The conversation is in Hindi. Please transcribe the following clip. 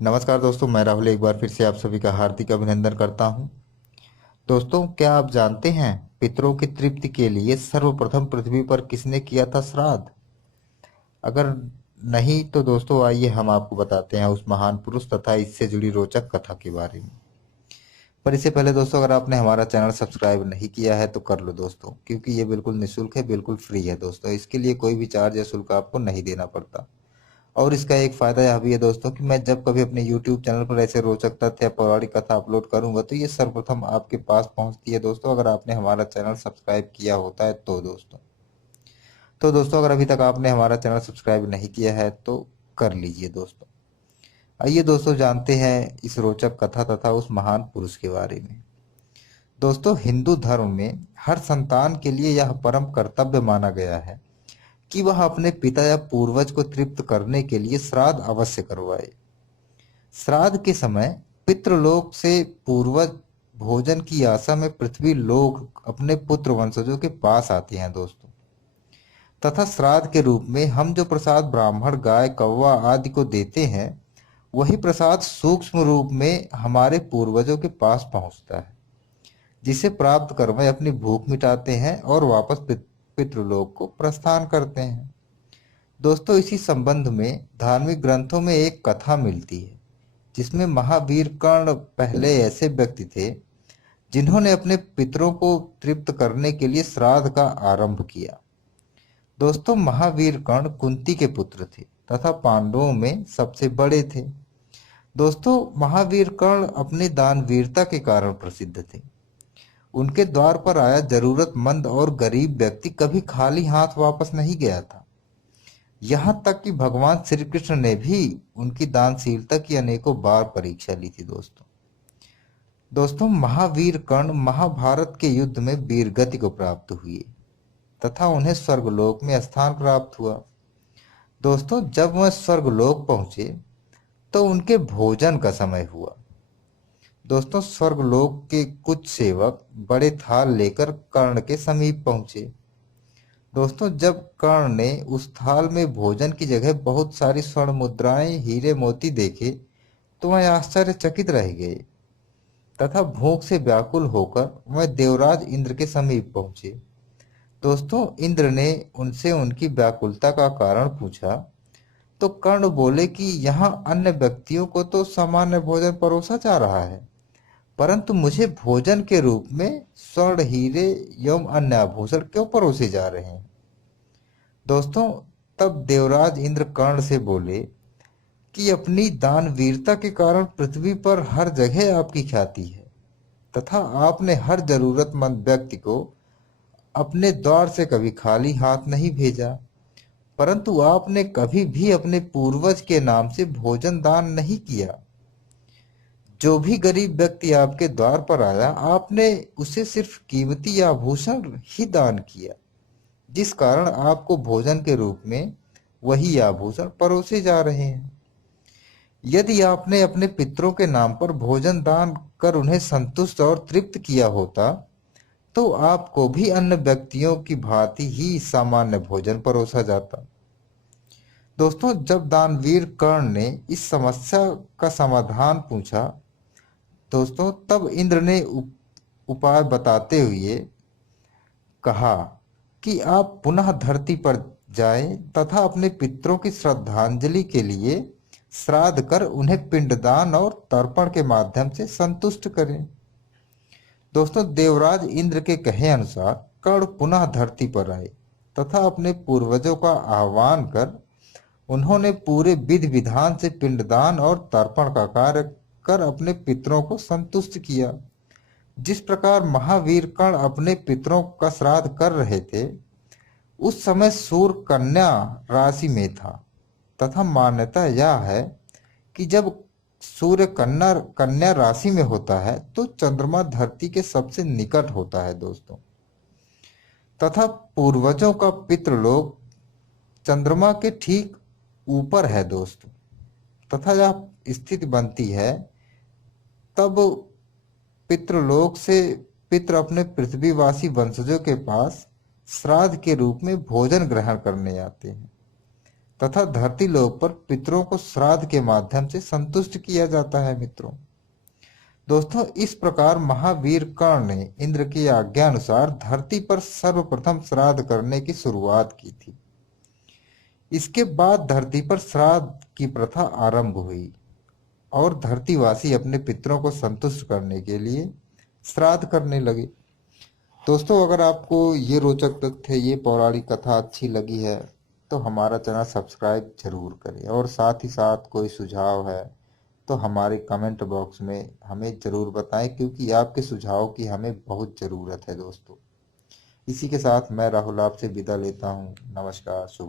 नमस्कार दोस्तों, मैं राहुल एक बार फिर से आप सभी का हार्दिक अभिनंदन करता हूं। दोस्तों, क्या आप जानते हैं पितरों की तृप्ति के लिए सर्वप्रथम पृथ्वी पर किसने किया था श्राद्ध? अगर नहीं तो दोस्तों आइए हम आपको बताते हैं उस महान पुरुष तथा इससे जुड़ी रोचक कथा के बारे में। पर इससे पहले दोस्तों, अगर आपने हमारा चैनल सब्सक्राइब नहीं किया है तो कर लो दोस्तों, क्योंकि ये बिल्कुल निःशुल्क है, बिल्कुल फ्री है दोस्तों। इसके लिए कोई भी चार्ज या शुल्क आपको नहीं देना पड़ता। और इसका एक फायदा यह भी है दोस्तों कि मैं जब कभी अपने YouTube चैनल पर ऐसे रोचक तथ्य या पौराणिक कथा अपलोड करूंगा तो ये सर्वप्रथम आपके पास पहुंचती है दोस्तों, अगर आपने हमारा चैनल सब्सक्राइब किया होता है तो दोस्तों अगर अभी तक आपने हमारा चैनल सब्सक्राइब नहीं किया है तो कर लीजिए दोस्तों। आइए दोस्तों जानते हैं इस रोचक कथा तथा उस महान पुरुष के बारे में। दोस्तों, हिंदू धर्म में हर संतान के लिए यह परम कर्तव्य माना गया है कि वह अपने पिता या पूर्वज को तृप्त करने के लिए श्राद्ध अवश्य करवाए। श्राद्ध के समय पितृलोक से पूर्वज भोजन की आशा में पृथ्वी लोक अपने पुत्र वंशजों के पास आते हैं दोस्तों। तथा श्राद्ध के रूप में हम जो प्रसाद ब्राह्मण गाय कौवा आदि को देते हैं, वही प्रसाद सूक्ष्म रूप में हमारे पूर्वजों के पास पहुंचता है, जिसे प्राप्त कर वे अपनी भूख मिटाते हैं और वापस पितृलोक को प्रस्थान करते हैं। दोस्तों, इसी संबंध में धार्मिक ग्रंथों में एक कथा मिलती है जिसमें महावीर कर्ण पहले ऐसे व्यक्ति थे जिन्होंने अपने पितरों को तृप्त करने के लिए श्राद्ध का आरंभ किया। दोस्तों, महावीर कर्ण कुंती के पुत्र थे तथा पांडवों में सबसे बड़े थे। दोस्तों, महावीर कर्ण अपने दानवीरता के कारण प्रसिद्ध थे। उनके द्वार पर आया जरूरतमंद और गरीब व्यक्ति कभी खाली हाथ वापस नहीं गया था। यहां तक कि भगवान श्री कृष्ण ने भी उनकी दानशीलता की अनेकों बार परीक्षा ली थी दोस्तों, महावीर कर्ण महाभारत के युद्ध में वीरगति को प्राप्त हुए तथा उन्हें स्वर्गलोक में स्थान प्राप्त हुआ। दोस्तों, जब वह स्वर्गलोक पहुंचे तो उनके भोजन का समय हुआ। दोस्तों, स्वर्गलोक के कुछ सेवक बड़े थाल लेकर कर्ण के समीप पहुंचे। दोस्तों, जब कर्ण ने उस थाल में भोजन की जगह बहुत सारी स्वर्ण मुद्राएं हीरे मोती देखे तो वह आश्चर्यचकित रह गए तथा भूख से व्याकुल होकर वह देवराज इंद्र के समीप पहुंचे। दोस्तों, इंद्र ने उनसे उनकी व्याकुलता का कारण पूछा तो कर्ण बोले कि यहाँ अन्य व्यक्तियों को तो सामान्य भोजन परोसा जा रहा है, परंतु मुझे भोजन के रूप में स्वर्ण हीरे एवं अन्य आभूषण क्यों परोसे जा रहे हैं? दोस्तों, तब देवराज इंद्र कर्ण से बोले कि अपनी दानवीरता के कारण पृथ्वी पर हर जगह आपकी ख्याति है तथा आपने हर जरूरतमंद व्यक्ति को अपने द्वार से कभी खाली हाथ नहीं भेजा, परंतु आपने कभी भी अपने पूर्वज के नाम से भोजन दान नहीं किया। जो भी गरीब व्यक्ति आपके द्वार पर आया, आपने उसे सिर्फ कीमती आभूषण ही दान किया, जिस कारण आपको भोजन के रूप में वही आभूषण परोसे जा रहे हैं। यदि आपने अपने पितरों के नाम पर भोजन दान कर उन्हें संतुष्ट और तृप्त किया होता तो आपको भी अन्य व्यक्तियों की भांति ही सामान्य भोजन परोसा जाता। दोस्तों, जब दानवीर कर्ण ने इस समस्या का समाधान पूछा दोस्तों, तब इंद्र ने उपाय बताते हुए कहा कि आप पुनः धरती पर जाएं तथा अपने पितरों की श्रद्धांजलि के लिए श्राद्ध कर उन्हें पिंडदान और तर्पण के माध्यम से संतुष्ट करें। दोस्तों, देवराज इंद्र के कहे अनुसार कर्ण पुनः धरती पर आए तथा अपने पूर्वजों का आह्वान कर उन्होंने पूरे विधि विधान से पिंडदान और तर्पण का कार्य कर अपने पितरों को संतुष्ट किया। जिस प्रकार महावीर कर्ण अपने पितरों का श्राद्ध कर रहे थे, उस समय सूर्य कन्या राशि में था तथा मान्यता यह है कि जब सूर्य कन्या कन्या राशि में होता है तो चंद्रमा धरती के सबसे निकट होता है दोस्तों, तथा पूर्वजों का पितृलोक चंद्रमा के ठीक ऊपर है दोस्तों, तथा यह स्थिति बनती है तब पितृलोक से पितृ अपने पृथ्वीवासी वंशजों के पास श्राद्ध के रूप में भोजन ग्रहण करने आते हैं। तथा धरती लोक पर पितरों को श्राद्ध के माध्यम से संतुष्ट किया जाता है मित्रों। दोस्तों, इस प्रकार महावीर कर्ण ने इंद्र की आज्ञा अनुसार धरती पर सर्वप्रथम श्राद्ध करने की शुरुआत की थी। इसके बाद धरती पर श्राद्ध की प्रथा आरंभ हुई और धरतीवासी अपने पितरों को संतुष्ट करने के लिए श्राद्ध करने लगे। दोस्तों, अगर आपको ये रोचक तथ्य, ये पौराणिक कथा अच्छी लगी है तो हमारा चैनल सब्सक्राइब जरूर करें, और साथ ही साथ कोई सुझाव है तो हमारे कमेंट बॉक्स में हमें जरूर बताएं, क्योंकि आपके सुझाव की हमें बहुत ज़रूरत है दोस्तों। इसी के साथ मैं राहुल आपसे विदा लेता हूँ। नमस्कार। शुभ